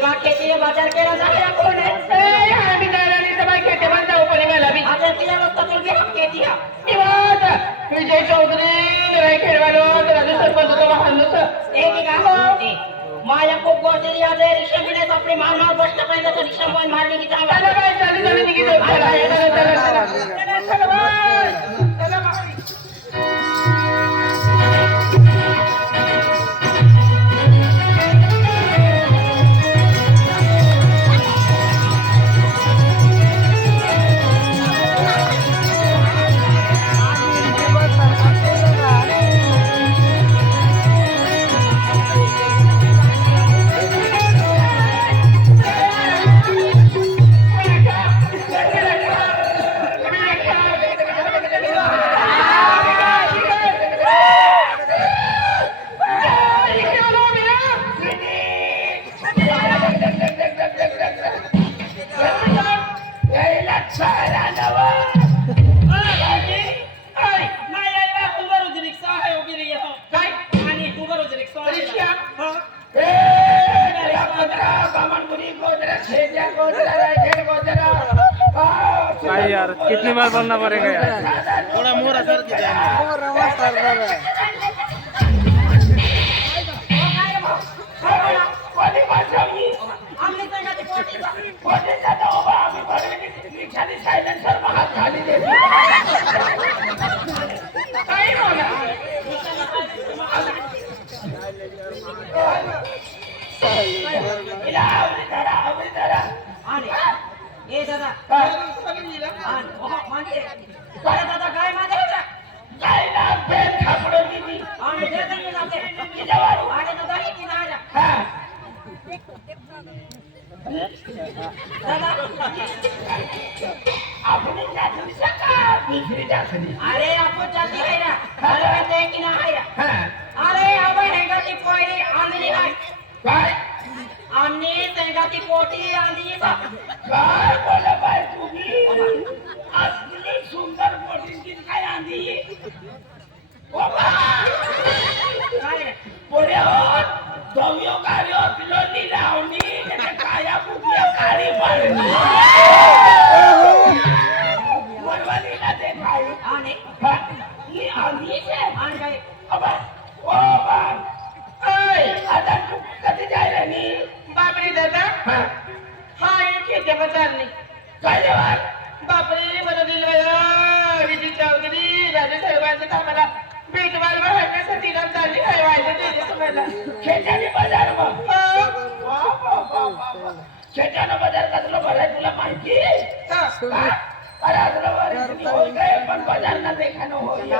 किंवा खेती बाजार केला जाते आपण आम्ही दाराने तर बाई खेते बंद उपने गेला बी आता तिला वस्ता तुल भी हम खेती हा निवांत विजय चौधरी राय खेळवालो राजू सरपंच तो वाहनच एक का माया खूप गोष्टी आज रिक्षा मिळत आपली मामा बसता पाहिजे तर रिक्षा पण मारली की चला चांगला बाई चालू चालू निघी जाऊ चला चला चला बाई चला बाई भाई यार कितनी बार बोलना पड़ेगा यार थोड़ा मोरा सर की हमने संगा ती पोटी ए दादा मानते अरे दादा गाय माने आणि जे संगे जाते आणि दादा ही की नाही दादा अरे आपण जाती आहे ना अरे म्हणते की नाही अरे आपण हेंगाची पोयरी आणली आहे आमने संगाती पोटी आणली काय बोला बाय तुम्ही असली सुंदर पोटींची काय आंधी काय पुढे होत दव्यो कार्य पिलोनी लावणी त्याच्या काया बुद्धिया काळी पडली वरवालीला ते काय आणि ही आंधी आहे आणि काय अबा ओ बा ऐ आता तू कधी जायला नी बापरे दादा हा एक खेत्या बचारली काय जेव्हा बापरे मला दिलं विजय चौधरी राजे साहेबांचं कामाला भेटवाल वाहण्यासाठी काम चालली काय व्हायचं ते तुम्हाला खेळाने बाजार खेळानं बाजार कसलं भराय तुला माहिती अरे असलं बरं होई काय पण बाजार ना देखानो होई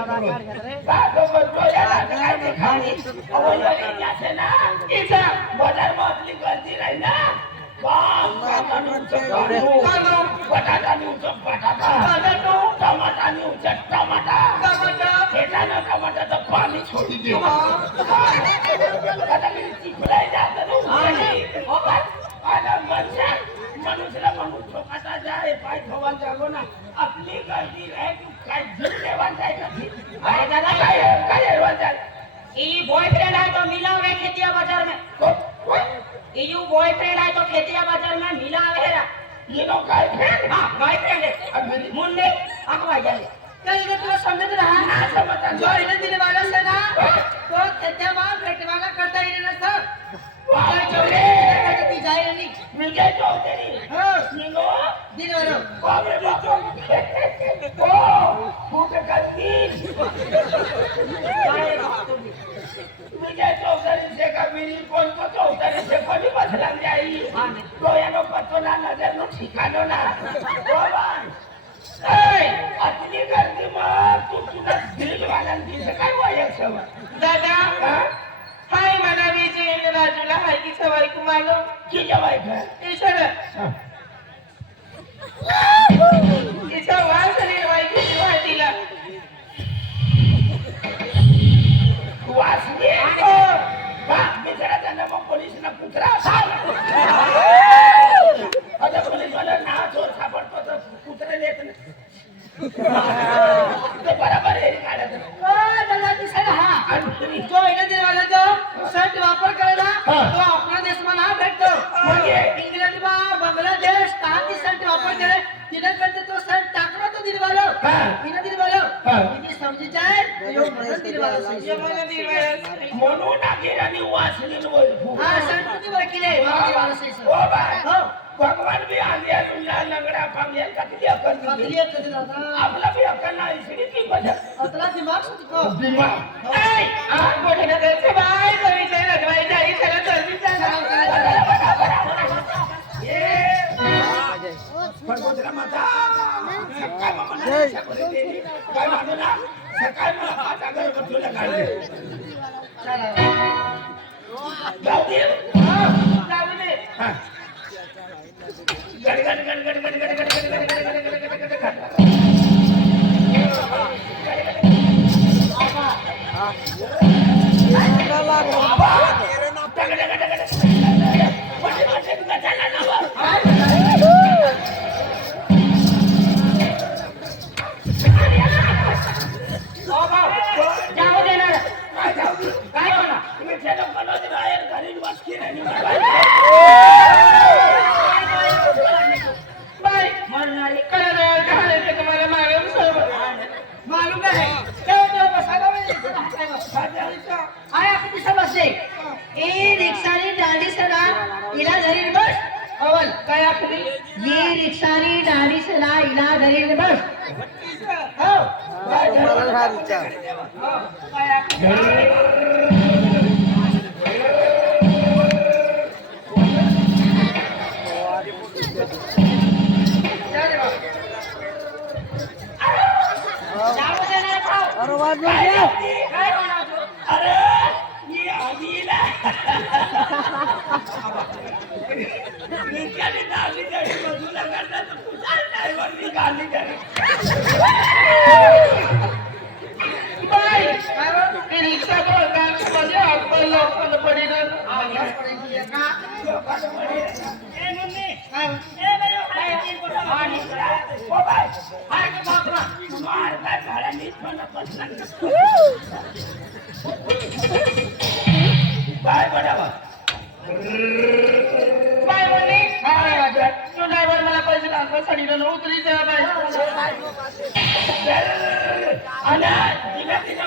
बागो बसलो याला काय देखानी अवल वाली यासे ना इसा बाजार में असली गर्दी रही ना बटाटा न्यूचं बटाटा टमाटा न्यूचं टमाटा खेळानं टमाटाचं पाणी सोडी दे आता मी चिखलाय जातो मनुष्याला म्हणून चोकाचा जाय पाय धोवा जागो ना आपली गर्दी रहे तू काय झुलले वाजायला अरे दादा काय वाजाय ये बॉयफ्रेंड है तो मिला हुआ खेतिया बाजार में ये बॉयफ्रेंड है तो खेतिया बाजार में मिला हुआ है ये लोग काय फेर हाँ बॉयफ्रेंड है मुन्ने अखवा जाए कल को तुला समझ रहा ना समझता जो इन्हें दिने वाला से ना तो खेत्या मार भेटवाला करता ही नहीं ना वाह चौरे ती जाय नहीं विजय चौधरी हां निगो दिन वाला बाप रे बाप ओ फूट गंदी विजय चौधरी से का मेरी कौन को चौधरी से कोई बदला जाई तो यानो पतो ना नजर नो ठिकानो ना भगवान ए अतली गर्दी मग तू तुला दिल वाला दिस काय व्हायचं दादा हाय मना विजय राजूला हाय की सवारी कुमालो की जवायचं ईश्वर इसा वासरी वाई की वाटीला वासने बा मित्राचा नाव पोलिसना कुत्रा आता पोलीस वाला ना चोर सापडतो तर कुत्रा येत नाही तो बराबर आहे काढत दादा ती सर हा जो इन्हें दिने वाला जो शर्ट वापर करेगा तो अपना देश में ना भेटतो म्हणजे तिने दिली बोलव किती समजीची आहे यो म्हणून दिली बोलव म्हणून आगिरानी वासनीन वळखू हा संस्कृती वकील आहे ओ बाय भगवान भी आगे तुझा लंगड़ा पांग्या कतली अकल आपला भी अकल नाही इसकी की वजह अतला दिमाग सुटतो दिमाग ए आ कोठे ना त्याचे बाय कविता रजवाई जाई खरं तर परबोधरा माता सकाळ मामा काय मागू ना सकाळ मला पाच अगर तुला काढले जाऊ दे जाऊ दे गड गड गड गड गड गड गड गड गड जाऊ देणार काय होणार बाय मरणारी खरं नाही घालायचं तुम्हाला मारून सोबत मालूम नाही तेव्हा बसायला पाहिजे आय आपण समजले ए रिक्षानी दांडी सरा इला धरील बस अवल काय आपली ये रिक्षानी दांडी सरा इला धरील बस हो काय आपली जाऊ देणार खाऊ काय होणार तू? अरे ये आगीला निकाली नाली गडी बाजूला करता तर पुसाल नाही वरती गाली गडी बाय ती रिक्षा बोलता मध्ये आपण लोकल पडीन आवाज पडायची आहे का? ए मम्मी काय हो? ए बायो काय होती? आणि ओ बाय हाय की बापरा मारता झाडा नीट मला बसला बाय बडावा बाय म्हणली तू ड्रायव्हर मला पैसे टाकवा साडीला उतरी जा बाय आला तिला तिला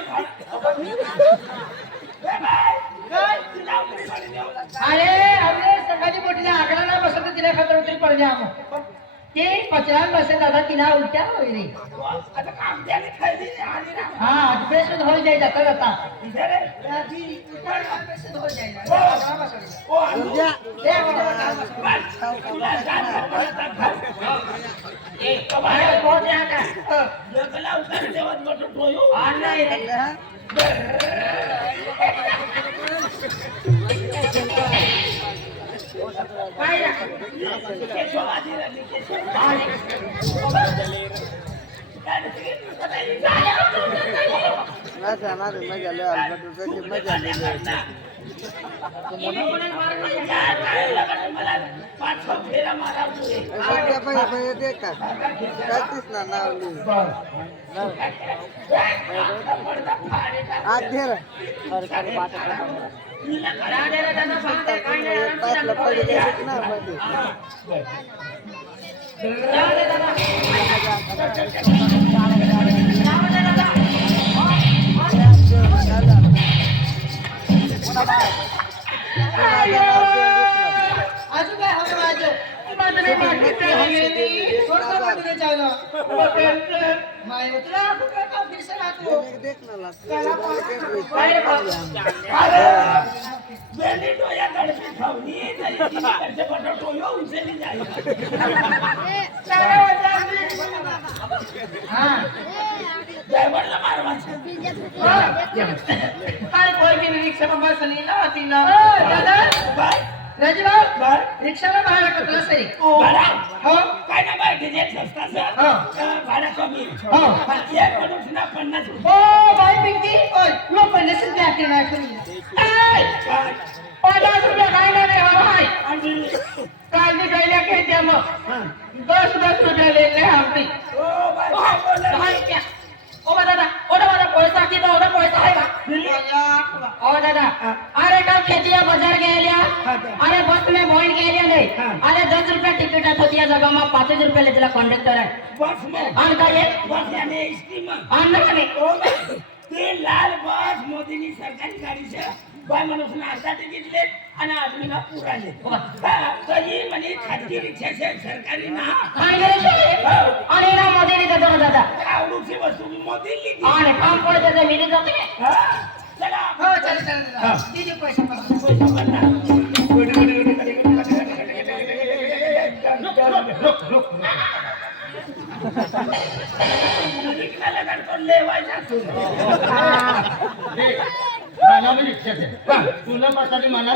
अरे हमने संघाची मोठी आकडा ना बसत तिला खतर उतरी पडले आम ते पचरान बसे दादा तिला उलट्या होईल आता काम द्यायला खाली आली ना हा डिप्रेशन हो जाए जाता जाता इधर ओ अंजा तुला जान ए अरे बहुत यहाँ का जगला उतर देवत बटो टोयो आजू काय हम राजो बदले बाकी चली थोड़ा बदले चलो बदल माय उतरा का काम फिर से रातो बेली टोया गडपी ठेवली त्याचे बटो टोयो उचलली जाईल हां ड्रायव्हरला मारवायचं काय कोई भी रिक्षा में बस नहीं ना आती ना दादा बाय राजभाऊ रिक्षाला भाडं कटलं सरी भाडा हो काय ना बाय डिझेल स्वस्त सर भाडा कमी हो एक माणूस ना 50 रुपये ओ बाई पिंकी ओय लो 50 रुपये आके नाही करू काय 50 रुपये काय ना रे भाई आणि काल भी गैया के दिया मग 10 रुपये ले ले हमनी ओ बाय काय बोलला भाई क्या ओ दादा ओडा वाला पैसा किती ओडा पैसा आहे का ओ दादा अरे काल खेतिया बाजार गेल्या अरे बस बस में बॉइंड के लिए नहीं अरे 10 रुपया टिकट है तो दिया जगह में 5 रुपया लेते कंडक्टर है बस में आन का ये बस यानी स्टीमर आन ना नहीं ओ ते लाल बस मोदीनी सरकारी गाडी છે बाय माणूसना अर्धा तिकीट ले आणि आदमीना पुरा ले तो ही म्हणे खाजगी रिक्षा છે सरकारी ना काय करे आणि ना मध्ये नाही जातो दादा आवडूची वस्तू मोदी लिखी आणि काम पडते ते मिली जाते चला हो चल चल दीदी पैसे पैसा भरला निघाला गडकन लेवायचा तू मला मी रिक्षात आहे तुला मसाली मला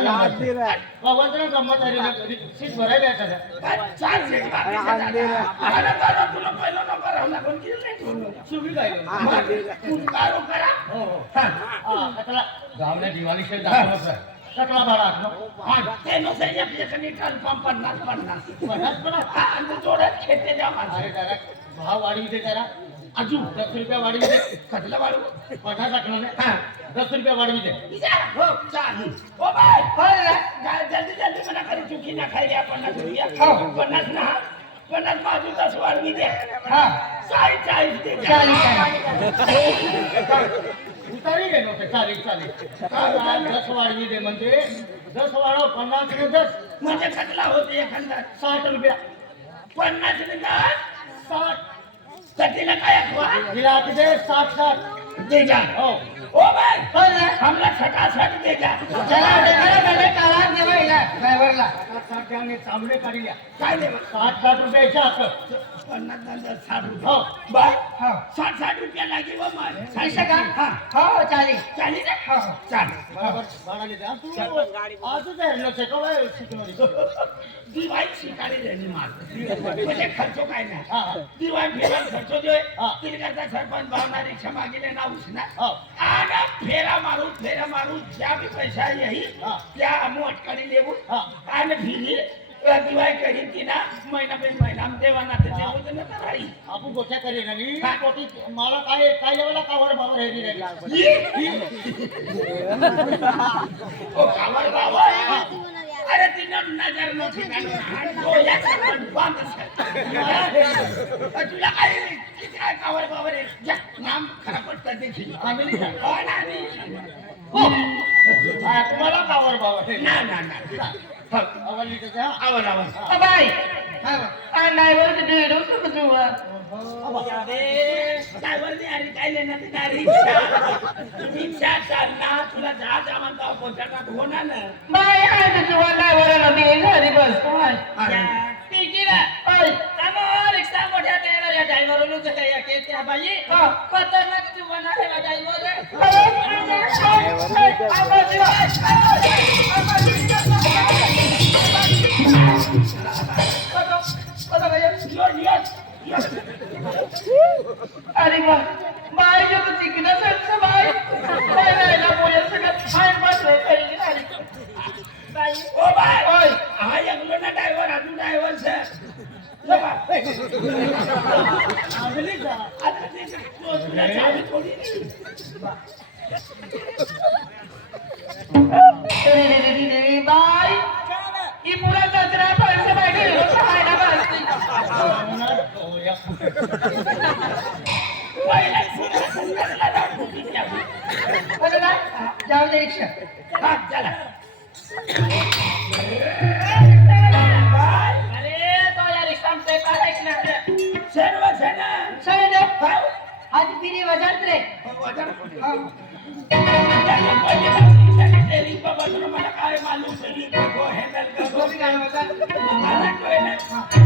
पवनला गंमत आली सीट भरायला यायचं चार सीट बाकी अरे दादा तुला पहिलं नंबर राहला कोण केलं सुविधा आहे तू कारो करा हो हो कटला गावने दिवाळी शेत दाखवत आहे कटला बाळा ते नो से एक ठिकाणी टन पंप 50 आणि जोड्यात खेते द्या अरे माणसं जरा भाव वाढी दे जरा अजून 10 रुपया वाढी दे कटला वाढू 50 टाकलं ना 10 रुपया वाढी दे हो चाल ओ बाय काय जल्दी जल्दी मला खाली चुकी ना खाई द्या 50 रुपया 50 ना 50 बाजू 10 वाढवी दे हा 40 दे 40 उतारी गेलो ते चालेल 10 वाढवी दे म्हणजे 10 वाढव 50 ने 10 म्हणजे कटला होते एखादा 60 रुपया 50 ने 60 कटीला काय अखवा दिला किती 60 दे जा हो ओ भाई हमला छटाछट दे जा चला देखा पहले काला देवायला ड्रायव्हरला 60 ने चांबडे काढल्या काय दे 60 रुपयाच्या आत 50 60 रुपये हो बाय 60 रुपया लागी व माय पैसे का हा हो 40 चाली ना हा चाल बरोबर भाडाने द्या तू आजच आहे शिकवलं शिकवलं दिवाळी शिकारी रेनी मार म्हणजे खर्च काय हा. नाही दिवाळी फेरा खर्च जो हा. आहे तिलकाचा सरपंच भावना रिक्षा मागिले ना उसना हा. आणि फेरा मारू ज्या भी पैसा यही हा. त्या मोटकाने लेवून हा. आणि फिरी दिवाळी करी तिना महिना पे महिना देवाना ते देऊ दे ना राही आपण गोष्या करी ना मी हा. पोटी मला काय लेवला कावर बाबर हे दिले ओ कावर बाबा अरे तिनं नजर नव्हती डोळ्याचा पण बंद तुला काय किती काय कावर बाबर नाम खराब पडतं देखील आम्ही तुम्हाला कावर बाबर हे ना ना ना आवडली त्याच्या आवर आवर बाय आ ड्रायव्हर ते देडो सुख तू ड्रायव्हर ने अरे काय लेणार ते नाही रिक्षा चालना तुला जा जा म्हणतो पोटात होणार ना बाय आहे तू ड्रायव्हरला दे घरी बस काय टिकीला ओय आम्हा रिक्षा मोठ्या ड्रायव्हर ड्रायव्हरला काय के त्या बाई खतरनाक जीवन आहे ड्रायव्हर अरे वा बाय जो तो चिकना सर बाय बाय ना बोले सगळं फाइन बस रे बाय ओ बाय ओय हा एकलो ना ड्रायव्हर अजून ड्रायव्हर सर आता ते तुला चावी थोडी रे बाय ई पुरा कचरा पैसे बैठे खायला बसती पहिला सुरुवातीला जाऊन बुकिंग केली. बघा ना जाऊ दे रिक्षा हा, चला अरे तो या रिक्षा से काय ऐकणार सर्व जण सही दे आज फिरी वजन रे वजन तेरी बाबा तुला मला काय मालूम चली को हँडल कर काय वजन मला कळलं नाही.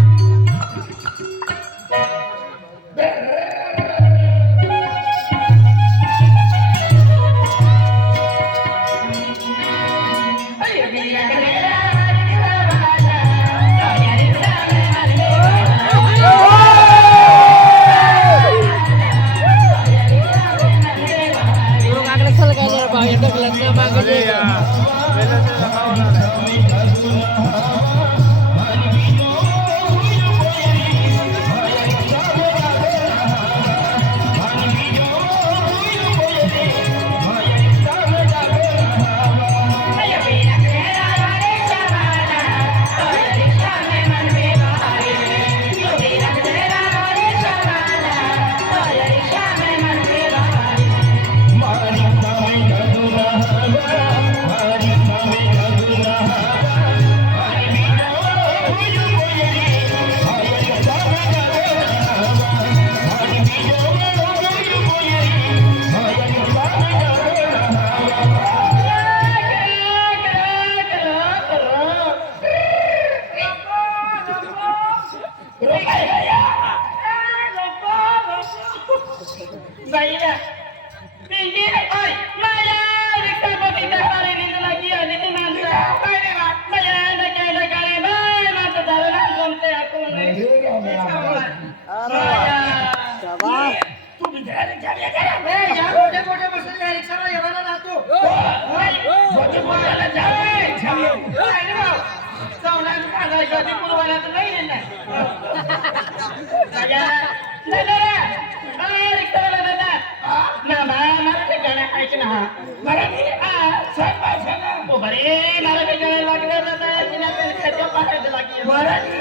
बाईला पिंडी ओय माया रिक्षा मध्ये दहारे निघाला की आणि ते माणसं काय रे बा माया नका काय बाय माझं दारा जमते आपण तू बिचारा रिक्षा घे करा ए या मोठे मोठे बसून या रिक्षाला येवाला जातो मोठे मोठ्याला जावे रिक्षा घे काय रे बा जाऊन सांगायचं ते पुरवायला तर नाही ना रिक्षावाला दादा मला ते गाणं ऐक ना मराठी सांग बाय सांग ओ बरे मला ते गाणं लागलं दादा तिला त्याच्या पाठायचं लागली मराठी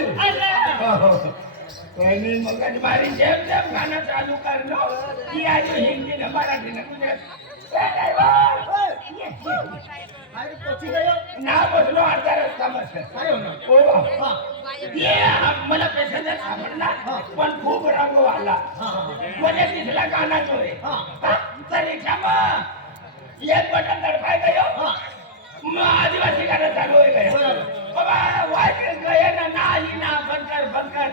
पहले मगज मारी जेम जेम गाना चालू कर लो की आज हिंदी ने मराठी ने अरे पची गयो ना बसलो अर्धा रस्ता बस काय होणार ओ ये मला पॅसेंजर सापडला पण खूप रंग वाला म्हणजे तिथला गाना जो आहे तर रिक्षाમાં एक बटन दडपाय गयो मग आदिवासी गाणं चालू होई गयो बाबा वाईट गए ना ही ना बंद कर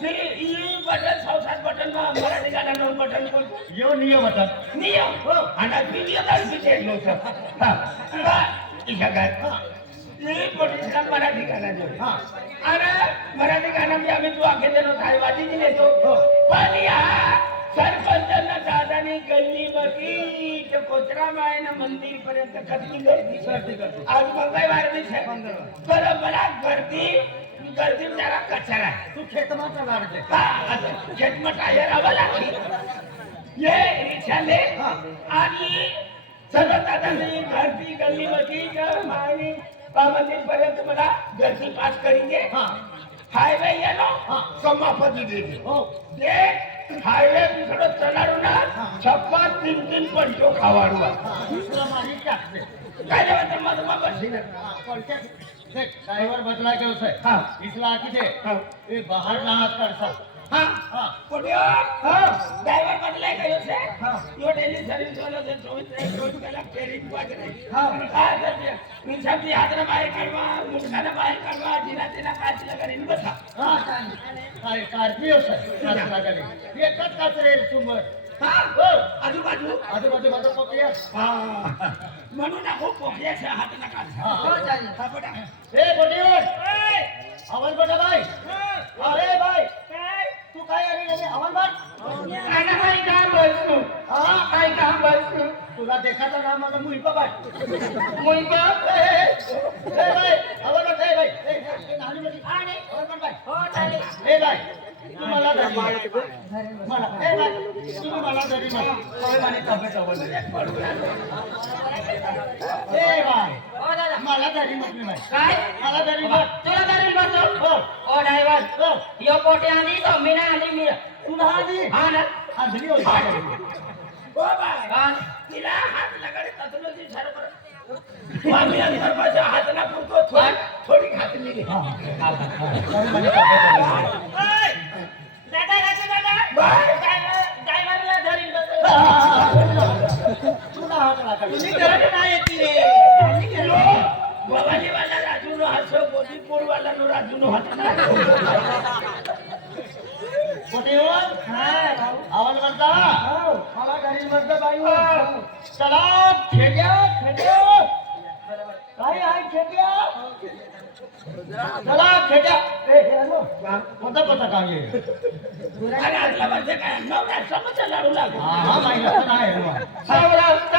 फिर ये बटन 6-7 बटन में मराठी गाना 9 बटन को यो नियम होता नियम आणि व्हिडिओ काढून ठेवलो होता इशा काय ये पोलिसला मराठी गाना जो अरे मराठी गाना में आम्ही तू आखे देनो थाईवादी जी ने तो पण या सरपंचांना दादानी गल्ली बघी ते कोचरा मायना मंदिर पर्यंत कधी गर्दी आज मंगळवार दिवशी तर मला गर्दी जरा कचरा तू खेतमाचा लागते खेतमा टायर आवा लागली ये रिक्षाले आणि सर्व दादानी गर्दी गल्ली बघी मायनी मंदिर पर्यंत मला गर्दी पास करेंगे हाईवे ये नो समापती देगी दे हाईवे दुसरो चलाडू ना छप्पा 3 पंचो खावाडू दुसरा मारी टाकते काय म्हणते मधमा बसली देख ड्राइवर बदला के उसे इसला आकी दे ये बाहर ना हाथ कर सा हाँ कोटियो ड्राइवर बदलाय गयो से यो डेली सर्विस वाला से 24 कलाक ट्रेनिंग पाज रही रिक्षाची हातरा बाहेर काढवा मुठखाना बाहेर काढवा जिना काच लगारीन बसा काय कारपी उसे रास्ता गली ये कट कचरे तुमर आजूबाजू माझा पकड्या म्हणून ना खूप पोखल्याचे हात नका ए बोटीवर आवाज बटा भाई अरे भाई तू काय अरे आवाज बट काय काम बसू तुला देखाचा ना माझा मुलगा बाय मुलगा ए भाई आवाज बट ए भाई ए नानी मध्ये आणि आवाज बट भाई हो चालेल ए भाई तुम्हाला धरी मला ए भाई तुम्ही मला धरी ए भाई हो दादा मला धरी म्हटली भाई काय मला धरी मत तुला धरून बसव हो ओ ड्रायव्हर यो पोटे आली तो मीना आली मी तुला आधी हा ना आधी होती ओ बाय तिला हात लगाडे तसलो ती सरपर आम्ही अंतरपाचा हात ना पुरतो थोडी खातली गे दादा ड्रायव्हरला धरून बसव तुला हात लागला तुम्ही करत नाही येती रे भवानी वाला राजू नो हसो गोदीपूर वाला नो राजू नो हात बोटीवर आवाज बदला मला घरी बदला बाई चला खेड्या काय आहे खेड्या चला खेड्या ए कोणता काम आहे अरे आजला वर्ष काय नवराष्ट्रामध्ये लढू लागला हा माहिती आहे सौराष्ट्र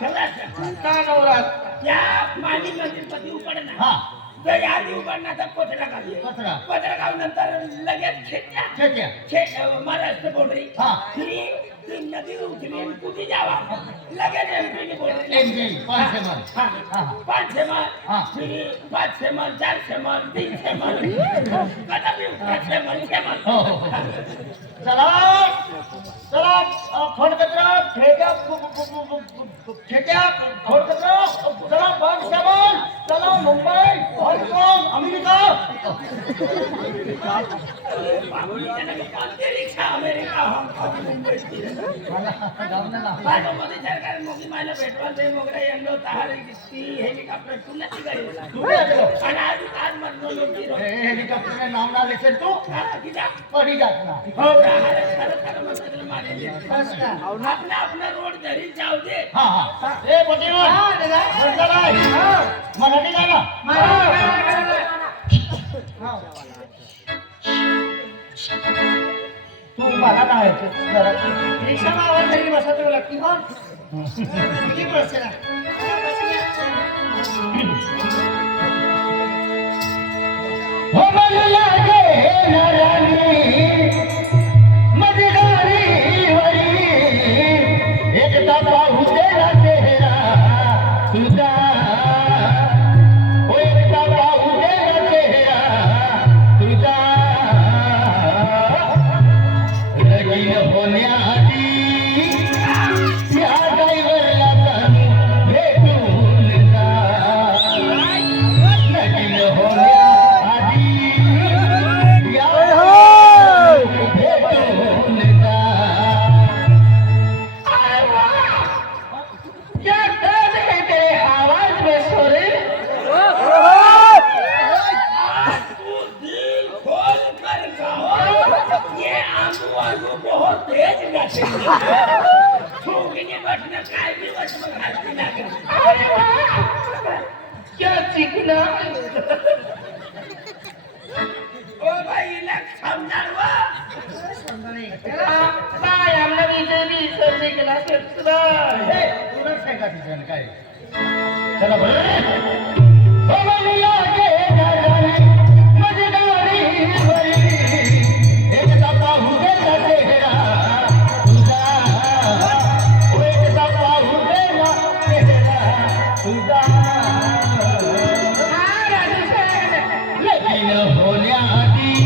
सगळ्यात नवरात्र त्या माली मंदिरपती उकडना हा तर या आधी उकडण्याचा पत्रा काढली पत्रा. पत्रा काढल्यानंतर लगेच खेड्या महाराष्ट्र बोर्डरी हा. ती नदी उतरी आणि कुठे जावा लगेच एमपीने बोर्डरी एमपी 500 मन 500 मन हा. 500 मन 400 मन 300 मन कदापि 500 मन 600 मन हो चला खोडकचरा खेड्या खोडकचरा चला 500 मन चला मुंबई हाँगकाँग अमेरिका रिक्षा अमेरिका हाँगकाँग मुंबई मध्ये सरकार मोगी मला पेट्रोल दे मोगरा यंगो तहारी किस्ती हेलिकॉप्टर तू नाही गई आणि आज म्हणलो लोकी हेलिकॉप्टर नाव ना लेसेल तू किदा पडी जात ना हो खरं म्हणजे मारे आपला रोड घरी जाऊ दे हा हा ए पटेल मराठी गाणं तू मला नाही रिक्षा मावर तरी बसा तुला की कोण किती पैसे ना हो मला लागे नरानी मदगारी वरी एकदा पाहू तेरा चेहरा तुझा हो एकदा पाहू तेरा चेहरा तुझा लगीन होण्याआधी या ड्रायव्हरला भेटून जा लगीन होण्याआधी या भेटून जा क्या दर्द है तेरे आवाज में सोरे तू दिल खोल कर गाओ ये आंसू बहुत तेज गाते छूने बटन काय भी बटन खाती ना अरे वाह क्या चिकना ओ भाई लग समझावा काय आमला बीजेपी सर्वे केला सुद्धा तुलाच काय का तिचं काय चला बरं हो मला लागे नरानी मदगारी वरी एकदा पाहू तेरा चेहरा तुझा हो एकदा पाहू तेरा चेहरा तुझा लगीन होण्याआधी